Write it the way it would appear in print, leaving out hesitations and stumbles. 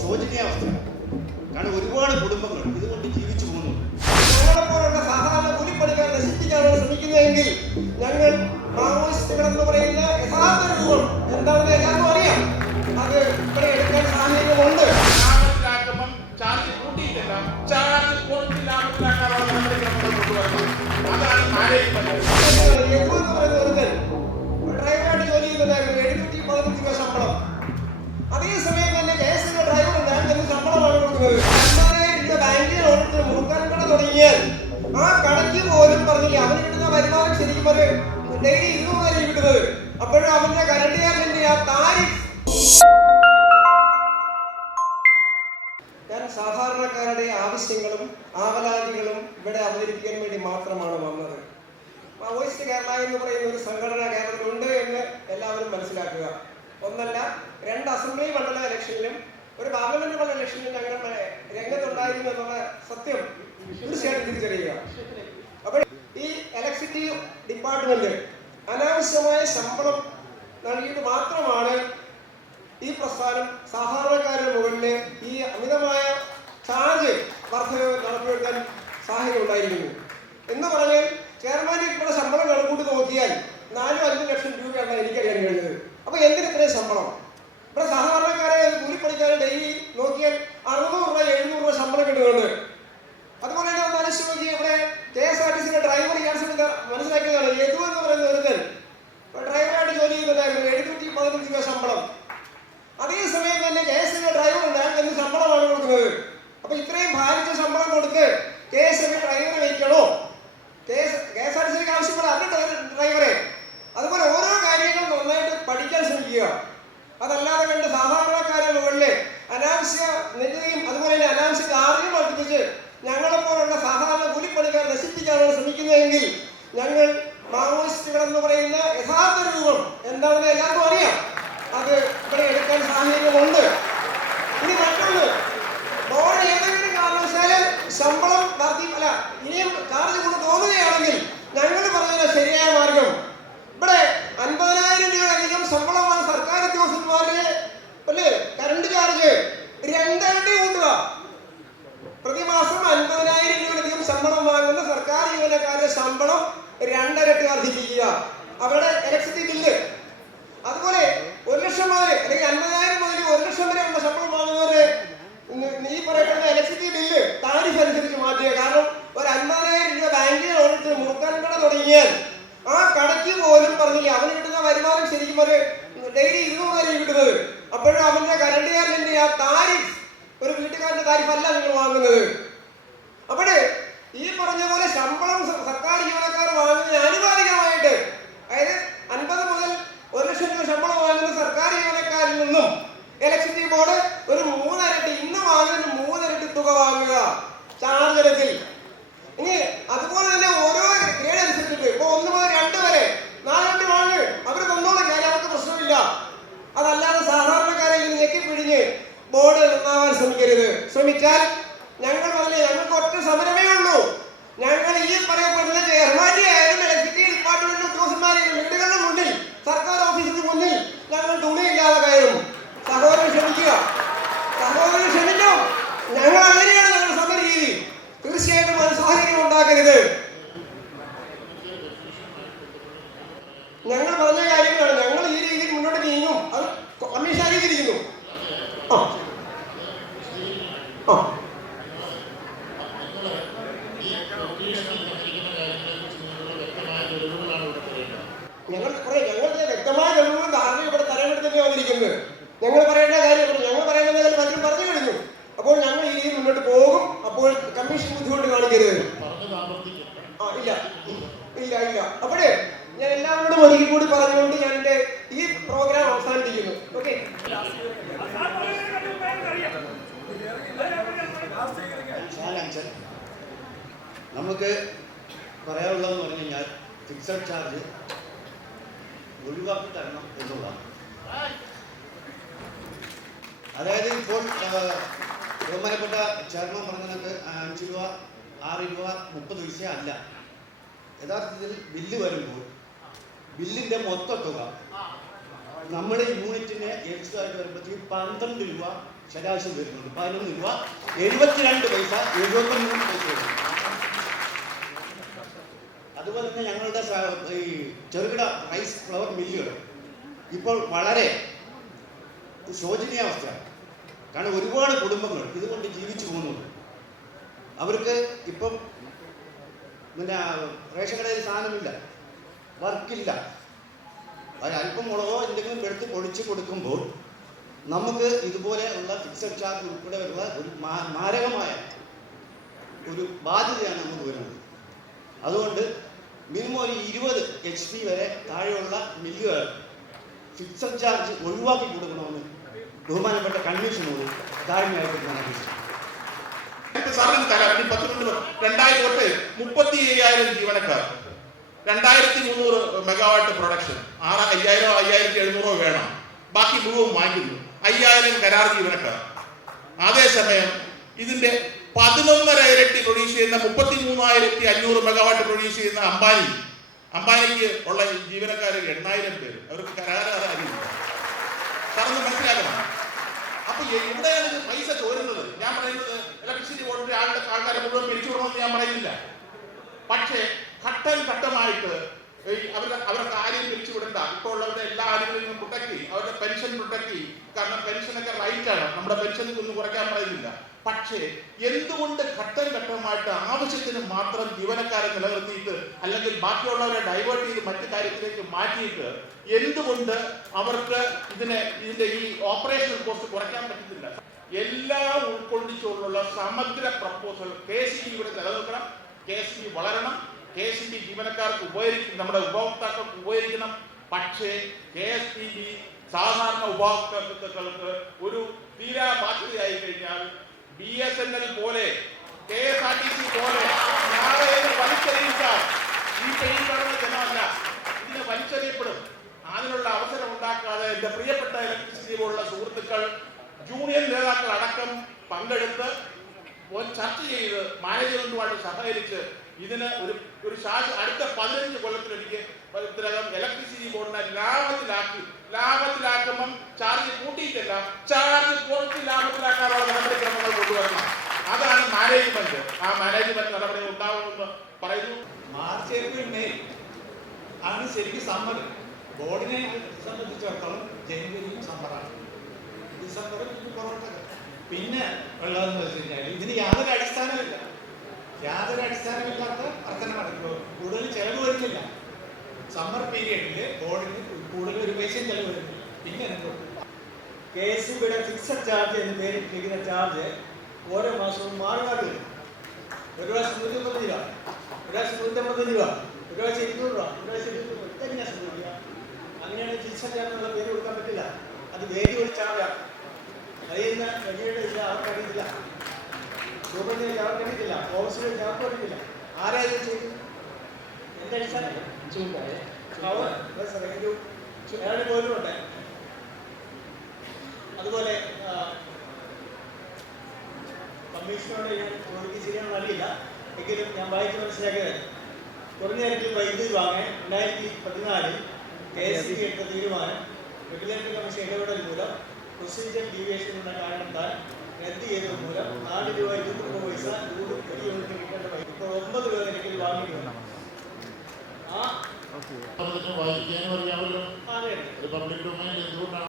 ശോചനീയ അവസ്ഥയാണ്. കാരണം ഒരുപാട് കുടുംബങ്ങൾ ഇതുകൊണ്ട് ജീവിച്ചു പോകുന്നു. ഞങ്ങളെപ്പോലുള്ള സാധാരണ കൂലിപ്പണിക്കാർ നശിപ്പിക്കാനാണ് ശ്രമിക്കുന്നതെങ്കിൽ ഞങ്ങൾ മാവോയിസ്റ്റുകൾ എന്ന് പറയുന്ന യഥാർത്ഥ രൂപം എന്താണെന്ന് എല്ലാവർക്കും അറിയാം. അത് ഇവിടെ എടുക്കാൻ സാഹചര്യമുണ്ട്. ചാർജ് കൂട്ടിയിട്ടില്ല, ചാർജ് കുറച്ചില്ലാമത്തിലാക്കാനുള്ള നടപടികൾ കൊണ്ടുവരണം. അതാണ് ഡ്രൈവറായിട്ട് ജോലി ചെയ്യുന്നുണ്ടായിരുന്നു, 715 രൂപ ശമ്പളം. അതേസമയം തന്നെ കേസിന്റെ ഡ്രൈവർ ഞാൻ എന്ത് ശമ്പളമാണ് കൊടുക്കുന്നത്? 50,000 രൂപ ബാങ്കിൽ ഓടിച്ച് മുറുക്കാൻ കട തുടങ്ങിയാൽ ആ കടയ്ക്ക് പോലും പറഞ്ഞില്ലേ അവന് കിട്ടുന്ന വരുമാനം ശരിക്കും ഒരു ഡെയിലി 200 രൂപ കിട്ടുന്നത്. അപ്പോഴും അവന്റെ കറണ്ട് ചാർജിന്റെ ആ താരിഫ്. ഞാൻ സാധാരണക്കാരുടെ ആവശ്യങ്ങളും ആവലാതികളും ഇവിടെ അവതരിപ്പിക്കാൻ വേണ്ടി മാത്രമാണ് വന്നത്. മാവോയിസ്റ്റ് കേരള എന്ന് പറയുന്ന ഒരു സംഘടന കേരളത്തിലുണ്ട് എന്ന് എല്ലാവരും മനസ്സിലാക്കുക. ഒന്നല്ല, 2 അസംബ്ലി മണ്ഡല ഇലക്ഷനിലും ഒരു പാർലമെന്റ് മണ്ഡല ഇലക്ഷനിലും ഞങ്ങൾ രംഗത്തുണ്ടായിരുന്നു എന്നുള്ള സത്യം തീർച്ചയായിട്ടും തിരിച്ചറിയുക. അപ്പോൾ ഈ ഇലക്ട്രിസിറ്റി ഡിപ്പാർട്ട്മെന്റ് അനാവശ്യമായ ശമ്പളം നൽകിയിട്ട് മാത്രമാണ് ഈ പ്രസ്ഥാനം സാധാരണക്കാരുടെ മുകളിൽ ഈ അമിതമായ ചാർജ് വർധനവ് നടപ്പിലാക്കാൻ സാഹചര്യം ഉണ്ടായിരിക്കുന്നു. എന്ന് പറഞ്ഞാൽ ചെയർമാൻ്റെ ഇവിടെ ശമ്പളം കണക്കൂട്ടി നോക്കിയാൽ 4-5 ലക്ഷം രൂപയാണ് എനിക്കറിയാൻ കഴിഞ്ഞത്. അപ്പൊ എന്തിന് ഇത്രയും ശമ്പളം? ഇവിടെ സാധാരണക്കാരെ കൂലിപ്പണിക്കാരെ ഡെയിലി നോക്കിയാൽ 600 രൂപ 700 രൂപ ശമ്പളം കിട്ടുന്നുണ്ട്. അതുപോലെ തന്നെ ഒന്ന് അനുസരിച്ച് ഇവിടെ KSRTC ഡ്രൈവർ ഇയാൾ മനസ്സിലാക്കിയതാണ്. യദു എന്ന് പറയുന്ന ഒരുത്തൻ ഡ്രൈവറായിട്ട് ജോലി ചെയ്യുന്നുണ്ടായിരുന്നു, 715 രൂപ ശമ്പളം. അതേസമയം തന്നെ കേസിന്റെ ഡ്രൈവർ ഞാൻ എന്ത് ശമ്പളമാണ് കൊടുക്കുന്നത്? അപ്പൊ ഇത്രയും ഭാരിച്ച ശമ്പളം കൊടുത്ത് കേസിന്റെ ഡ്രൈവറെ വയ്ക്കണോ? KSRTC ആവശ്യപ്പെടാം അതിന്റെ ഡ്രൈവറെ. അതുപോലെ ഓരോ കാര്യങ്ങളും നന്നായിട്ട് പഠിക്കാൻ ശ്രമിക്കുക. അതല്ലാതെ കണ്ട് സാധാരണക്കാരുടെ മുകളിൽ അനാവശ്യ നികുതിയും അതുപോലെ തന്നെ അനാവശ്യ ചാർജും വർദ്ധിപ്പിച്ച് ഞങ്ങളെപ്പോലുള്ള സാധാരണ കൂലിപ്പണിക്കാർ നശിപ്പിക്കാനാണ് ശ്രമിക്കുന്നതെങ്കിൽ ഞങ്ങൾ മാവോയിസ്റ്റുകൾ എന്ന് പറയുന്ന യഥാർത്ഥ രൂപം എന്താണെന്ന് എല്ലാവർക്കും അറിയാം. അത് ഇവിടെ എടുക്കാൻ സാഹചര്യമുണ്ട്. ഇനി മറ്റൊന്ന്, ബോർഡ് ഏതെങ്കിലും കാരണവശാല് ശമ്പളം വർദ്ധിപ്പല്ല ഇനിയും ചാർജ് കൊണ്ട് തോന്നുകയാണെങ്കിൽ ഞങ്ങൾ പറഞ്ഞ ശരിയായ മാർഗം ഇവിടെ 50,000 രൂപയധികം ശമ്പളമാണ് സർക്കാർ ഉദ്യോഗസ്ഥന്മാരുടെ അല്ലേ കറണ്ട് ചാർജ് 2 ഇരട്ടി കൂട്ടുക. പ്രതിമാസം 50,000 രൂപയധികം ശമ്പളം വാങ്ങുന്ന സർക്കാർ ജീവനക്കാരുടെ ശമ്പളം 2 ഇരട്ടി വർദ്ധിപ്പിക്കുക. അവരുടെ ഇലക്ട്രിസിറ്റി ബില്ല് അതുപോലെ 1 ലക്ഷം മുതൽ അല്ലെങ്കിൽ 50,000 മുതൽ 1 ലക്ഷം വരെ ഉള്ള ശമ്പളം വാങ്ങുന്നവര് ഈ പറയപ്പെടുന്ന ഇലക്ട്രിസിറ്റി ബില്ല് താരിഫ് അനുസരിച്ച് മാറ്റുക. കാരണം ഒരു 50,000 രൂപ ബാങ്കിൽ ഓടിച്ച് മുറുക്കാൻ കട തുടങ്ങിയാൽ ആ കടയ്ക്ക് പോലും പറഞ്ഞില്ലേ അവന് കിട്ടുന്ന വരുമാനം ശരിക്കും ഒരു ഡെയിലി 200 രൂപ കിട്ടുന്നത്. അപ്പോഴും അവന്റെ കറണ്ട് ചാർജിന്റെ ആ താരിഫ് ഒരു വീട്ടുകാരന്റെ താരിഫ് അല്ല നിങ്ങൾ വാങ്ങുന്നത്. അവിടെ ഈ പറഞ്ഞ പോലെ ശമ്പളം സർക്കാർ ജീവനക്കാർ വാങ്ങുന്നതിന് ആനുപാതികമായിട്ട് അതായത് 50 മുതൽ 1 ലക്ഷം രൂപ ശമ്പളം വാങ്ങുന്ന സർക്കാർ ജീവനക്കാരിൽ നിന്നും ഇലക്ട്രിസിറ്റി ബോർഡ് ഒരു 3 ഇരട്ടി ഇന്ന് വാങ്ങുന്നതിന് 3 ഇരട്ടി തുക വാങ്ങുക ചാർജ് ഇനത്തിൽ. ഇനി അതുപോലെ തന്നെ ഓരോ ഗ്രേഡ് അനുസരിച്ചിട്ട് ഇപ്പൊ 1 മുതൽ 2 വരെ 4 ഇരട്ടി വാങ്ങ് അവർ തന്നോളം കാര്യം അവർക്ക് പ്രശ്നമില്ല. അതല്ലാതെ സാധാരണക്കാരെ ഞെക്കിപ്പിഴിഞ്ഞ് ബോർഡ് നന്നാവാൻ ശ്രമിച്ചാൽ ഞങ്ങൾ പറഞ്ഞ ഞങ്ങൾക്ക് ഒറ്റ സമരമേ ഉള്ളൂ. ഞങ്ങൾ ഈ പറയപ്പെടുന്ന ചെയർമാന്റെ ആയാലും ഇലക്ട്രിസിറ്റി ഡിപ്പാർട്ട്മെന്റ് ഉദ്യോഗസ്ഥന്മാരെയും വീടുകളുടെ മുന്നിൽ സർക്കാർ ഓഫീസിന് മുന്നിൽ ഞങ്ങൾ തുണിയില്ലാതെ കയറും. സഹോദരൻ ക്ഷമിക്കുക, സഹോദരൻ ക്ഷമിക്കും. ഞങ്ങൾ അങ്ങനെയാണ് ഞങ്ങളുടെ സമര രീതി. തീർച്ചയായിട്ടും മനസ്സാഹചര്യം ഉണ്ടാക്കരുത്. ഞങ്ങൾ പറഞ്ഞ കാര്യങ്ങളാണ്. ഞങ്ങൾ ഈ രീതിയിൽ മുന്നോട്ട് നീങ്ങും. അത് കമ്മീഷൻ അറിയിച്ചിരിക്കുന്നു. ഞങ്ങളുടെ വ്യക്തമായ തെളിവുകളും ധാരണ ഇവിടെ തരമെടുത്തന്നെ വന്നിരിക്കുന്നത്. ഞങ്ങൾ പറയേണ്ട കാര്യം ഞങ്ങൾ പറയുന്ന കാര്യം പലരും പറഞ്ഞു കഴിഞ്ഞു. അപ്പോൾ ഞങ്ങൾ ഈ രീതിയിൽ മുന്നോട്ട് പോകും. അപ്പോൾ കമ്മീഷൻ ബുദ്ധിമുട്ട് കാണിക്കരുത്. ഇല്ല ഇല്ല ഇല്ല അപ്പോഴേ ഞാൻ എല്ലാവരോടും ഒരിക്കൽ കൂടി പറഞ്ഞുകൊണ്ട് ഞാൻ എൻ്റെ ഈ പ്രോഗ്രാം അവസാനിപ്പിക്കുന്നു. ഓക്കെ, നമുക്ക് പറയാനുള്ളതെന്ന് പറഞ്ഞു കഴിഞ്ഞാൽ ഫിക്സഡ് ചാർജ് ഒഴിവാക്കി തരണം എന്നുള്ളതാണ്. അതായത് ഇപ്പോൾ ബഹുമാനപ്പെട്ട ചെയർമാൻ പറഞ്ഞതൊക്കെ 5 രൂപ 6 രൂപ 30 പൈസ അല്ല. യഥാർത്ഥത്തിൽ ബില്ല് വരുമ്പോൾ ബില്ലിൻ്റെ മൊത്ത തുക നമ്മുടെ യൂണിറ്റിന് എക്സ്ട്രായിട്ട് വരുമ്പോഴത്തേക്ക് 12 രൂപ ശരാശരി വരുന്നുണ്ട്. 11 രൂപ 72 പൈസ 73 പൈസ വരുന്നു. അതുപോലെ തന്നെ ഞങ്ങളുടെ ഈ ചെറുകിട റൈസ് ഫ്ലവർ മില്ലുകൾ ഇപ്പോൾ വളരെ ശോചനീയാവസ്ഥയാണ്. കാരണം ഒരുപാട് കുടുംബങ്ങൾ ഇതുകൊണ്ട് ജീവിച്ചു പോകുന്നുണ്ട്. അവർക്ക് ഇപ്പം പിന്നെ റേഷൻ കടയിൽ സാധനമില്ല, വർക്കില്ല. അല്പം മുളകോ എന്തെങ്കിലും എടുത്ത് പൊടിച്ച് കൊടുക്കുമ്പോൾ നമുക്ക് ഇതുപോലെ ഉള്ള ഫിക്സഡ് ചാർജ് ഉൾപ്പെടെ ഉള്ള ഒരു മാരകമായ ഒരു ബാധ്യതയാണ് നമുക്ക് വരുന്നത്. അതുകൊണ്ട് മിനിമം ഒരു 20 HP വരെ താഴെയുള്ള മില്ലുകൾ ഫിക്സഡ് ചാർജ് ഒഴിവാക്കി കൊടുക്കണമെന്ന് ബഹുമാനപ്പെട്ട കമ്മീഷനോട് താഴ്മയായിട്ട് ഞാൻ അപേക്ഷിച്ചു. 2000 ജീവനക്കാർ, 2300 മെഗാവാട്ട് പ്രൊഡക്ഷൻ, 5700 വേണം, ബാക്കി മുഴുവൻ വാങ്ങിക്കുന്നു. 5000 കരാർ ജീവനക്കാർ. അതേസമയം ഇതിന്റെ 11.5 ഇരട്ടി പ്രൊഡ്യൂസ് ചെയ്യുന്ന 33,500 മെഗാവാട്ട് പ്രൊഡ്യൂസ് ചെയ്യുന്ന അംബാനിക്ക് ഉള്ള ജീവനക്കാർ 8000 പേര്. അവർക്ക് കരാറില്ല. സാറൊന്ന് മനസ്സിലാക്കണം. അപ്പൊ എവിടെയാണ് ഇത് പൈസ ചോരുന്നത്? ഞാൻ പറയുന്നത് ഇലക്ട്രിസിറ്റി ബോർഡിന്റെ ആൾക്കാരെ മുഴുവൻ പിരിച്ചു വിടണമെന്ന് ഞാൻ പറയുന്നില്ല. പക്ഷേ ഘട്ടം ഘട്ടമായിട്ട് അവരുടെ കാര്യം പിരിച്ചു വിടണ്ട. ഇപ്പോൾ ഉള്ളവരുടെ എല്ലാ ആളുകളിലും പ്രൊട്ടക്ട് ചെയ്യും, അവരുടെ പെൻഷൻ പ്രൊട്ടക്ട് ചെയ്യും. കാരണം പെൻഷനൊക്കെ റൈറ്റ് ആണ്, നമ്മുടെ പെൻഷൻ ഒന്നും കുറയ്ക്കാൻ പറയുന്നില്ല. പക്ഷേ എന്തുകൊണ്ട് ഘട്ടം ഘട്ടമായിട്ട് ആവശ്യത്തിന് മാത്രം ജീവനക്കാരെ നിലനിർത്തിയിട്ട് അല്ലെങ്കിൽ ബാക്കിയുള്ളവരെ ഡൈവേർട്ട് ചെയ്ത് മറ്റു കാര്യത്തിലേക്ക് മാറ്റിയിട്ട് എന്തുകൊണ്ട് അവർക്ക് ഇതിന്റെ ഈ ഓപ്പറേഷണൽ കോസ്റ്റ് കുറയ്ക്കാൻ പറ്റുന്നില്ല? എല്ലാം ഉൾക്കൊള്ളിച്ചുകൊണ്ടുള്ള സമഗ്ര പ്രപ്പോസൽ KCB ഇവിടെ നിലനിൽക്കണം, KCB വളരണം, KCB ജീവനക്കാർക്ക് ഉപകരിക്കും, നമ്മുടെ ഉപഭോക്താക്കൾക്ക് ഉപകരിക്കണം. പക്ഷേ KSTB സാധാരണ ഉപഭോക്താക്കൾക്ക് ഒരു തീരാ ബാധ്യതയായി കഴിഞ്ഞാൽ BSNL പോലെ KSRTC പോലെ നാളെ വലിച്ചെറിയിച്ചാൽ ഈ പെയിൻകാരുടെ ജനമല്ല, ഇതിനെ വലിച്ചെറിയപ്പെടും. അതിനുള്ള അവസരം ഉണ്ടാക്കാതെ എന്റെ പ്രിയപ്പെട്ട ഇലക്ട്രിസിറ്റി പോലുള്ള സുഹൃത്തുക്കൾ, ജൂനിയർ നേതാക്കൾ അടക്കം പങ്കെടുത്ത് ചർച്ച ചെയ്ത് മാനേജ്മെന്റുമായിട്ട് സഹകരിച്ച് ഇതിന് ഒരു അടുത്ത 15 കൊല്ലത്തിലൊരിക്കൽ ഇലക്ട്രിസിറ്റി ബോർഡിനെ ലാഭത്തിലാക്കുമ്പം ചാർജ് കൂട്ടിയിട്ടല്ല, ചാർജ് കുറച്ച് ലാഭത്തിലാക്കാനുള്ള നടപടിക്രമങ്ങൾ കൊണ്ടുവരണം. അതാണ് മാനേജ്മെന്റ്. ആ മാനേജ്മെന്റ് നടപടി ഉണ്ടാവുമെന്ന് പറയുന്നു. മാർച്ച് ഏപ്രിൽ മെയ് ആണ് ശരിക്കും സമ്മർ. ബോർഡിനെ സംബന്ധിച്ചിടത്തോളം ജനുവരിയും സമ്മറാണ്, ഡിസംബറും പുറത്ത്. പിന്നെ ഉള്ളതെന്ന് വെച്ച് കഴിഞ്ഞാൽ ഇതിന് യാതൊരു അടിസ്ഥാനമില്ലാത്ത പ്രവർത്തനമാണ്. കൂടുതൽ ചെലവ് വരുന്നില്ല. സമ്മർ പീരീഡിൽ ബോർഡിന് കൂടുതൽ ഒരു പൈസയും ചെലവ് വരുന്നില്ല. പിന്നെ എന്തുകൊണ്ട് KSBയുടെ ഫിക്സഡ് ചാർജ് എന്ന് പേരിട്ടിരിക്കുന്ന ചാർജ് ഓരോ മാസവും മാറി മാറി വരും. ഒരു പ്രാവശ്യം 150 രൂപ, ഒരു പ്രാവശ്യം 150 രൂപ, ഒരു പ്രാവശ്യം 200 രൂപ, ഒരു പ്രാവശ്യം 200 രൂപ. അങ്ങനെയാണ് ഫിക്സഡ് ചാർജ് എന്നുള്ള പേര് കൊടുക്കാൻ പറ്റില്ല. അത് വേരിയബിൾ ചാർജാണ്. അതിൽ നിന്ന് വലിയുടെ ഇല്ല, അവർക്കറിയില്ല. രൂപത്തിന് അവർക്കറിയില്ല, ഓഫീസിൽ അവർക്കറിയില്ല. ആരാ ഇത് ചെയ്തു? എൻ്റെ അടിസ്ഥാനം അയാളുടെ പോലും ഉണ്ട്. അതുപോലെ കമ്മീഷനോട് ഞാൻ ചോദിക്ക് ശരിയാണെന്ന് അറിയില്ല, എങ്കിലും ഞാൻ വായിച്ച് മനസ്സിലാക്കിയത് കുറഞ്ഞ നിരക്കിൽ വൈദ്യുതി വാങ്ങാൻ 2014 KSB എടുത്ത തീരുമാനം റെഗുലേറ്ററി കമ്മീഷൻ ഇടപെടൽ മൂലം പ്രൊസീജിയർ ഡീവിയേഷൻ എന്ന കാരണത്താൽ റദ്ദ് ചെയ്തത് മൂലം 4 രൂപ 23 പൈസ ഒരു യൂണിറ്റിന് കിട്ടേണ്ട പൈസ ഇപ്പോൾ 9 രൂപ നിരക്കിൽ വാങ്ങിയിട്ടുണ്ട്. വായിക്കാനും അറിയാമല്ലോ. റിപ്പബ്ലിക് ഡൊമൈൻ എന്തുകൊണ്ടാണ്